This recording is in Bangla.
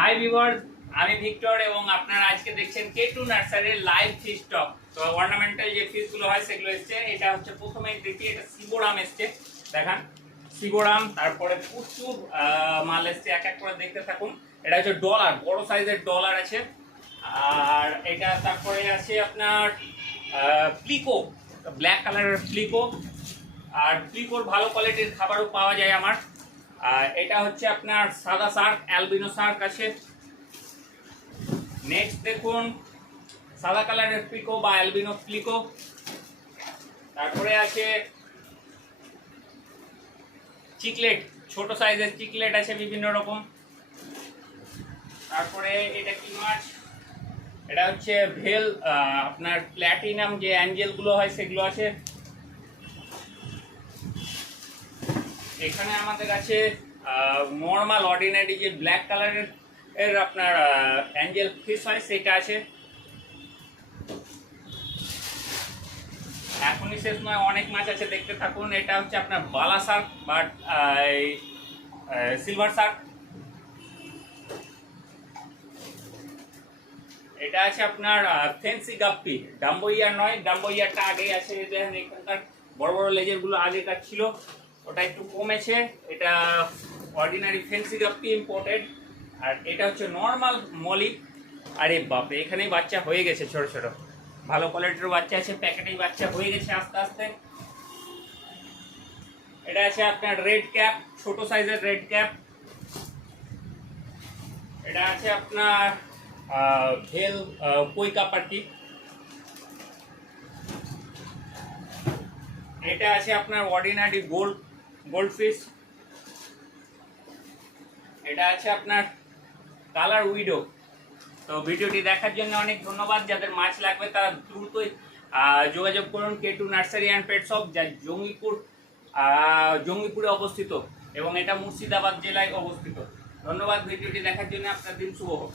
হাই ভিউয়ার্স, আমি ভিক্টর এবং আপনারা আজকে দেখছেন K2 নার্সারির লাইভ ফিশ স্টক। তো অর্নামেন্টাল যে ফিশগুলো হয় সেগুলো এসছে। এটা হচ্ছে প্রথমে দেখি এটা সিবোরাম এসছে, দেখান সিবোরাম। তারপরে প্রচুর মাল এসছে, এক এক করে দেখতে থাকুন। এটা হচ্ছে ডলার, বড় সাইজের ডলার আছে। আর এটা তারপরে আছে আপনার প্লিকো, ব্ল্যাক কালারের প্লিকো। আর প্লিকোর ভালো কোয়ালিটির খাবারও পাওয়া যায় আমার। এটা হচ্ছে আপনার সাদা শার্ক, অ্যালবিনো শার্ক আছে। নেক্সট দেখুন সাদা কালারের প্লিকো বা অ্যালবিনো প্লিকো। তারপরে আছে চিকলেট, ছোট সাইজের চিকলেট আছে বিভিন্ন রকম। তারপরে এটা কি মাছ, এটা হচ্ছে ভেল, আপনার প্ল্যাটিনাম যে অ্যাঞ্জেলগুলো হয় সেগুলো আছে। এখানে আমাদের আছে নর্মাল অর্ডিনারি যে ব্ল্যাক কালারের আপনার অ্যাঞ্জেল ফিশ হয় সেটা আছে। এখনই শেষ নয়, অনেক মাছ আছে, দেখতে থাকুন। এটা হচ্ছে আপনার বালা শার্ক বাট সিলভার শার্ক। এটা আছে আপনার ফেন্সি গাপ্পি, ডাম্বোইয়ার নয়, ডাম্বোইয়ারটা আগেই আছে। দেখেন এখানকার বড় বড় লেজারগুলো আগেকার ছিল, ওটা একটু কমেছে। এটা অর্ডিনারি ফেন্সি গাপ্পি ইম্পোর্টেড। আর এটা হচ্ছে নর্মাল মলি। আরে বাপরে, এখানেই বাচ্চা হয়ে গেছে, ছোট ছোট ভালো কোয়ালিটির বাচ্চা আছে, প্যাকেটেই বাচ্চা হয়ে গেছে আস্তে আস্তে। এটা আছে আপনার রেড ক্যাপ, ছোট সাইজের রেড ক্যাপ। এটা আছে আপনার ভেল কই কাপারটি। এটা আছে আপনার অর্ডিনারি গোল্ড ফিশ। এটা আছে আপনার কালার উইডো। তো ভিডিওটি দেখার জন্য অনেক ধন্যবাদ। যাদের মাছ লাগবে তারা দ্রুতই যোগাযোগ করুন K2 nursery and pet shop, যা জঙ্গিপুরে অবস্থিত এবং এটা মুর্শিদাবাদ জেলায় অবস্থিত। ধন্যবাদ ভিডিওটি দেখার জন্য, আপনার দিন শুভ হোক।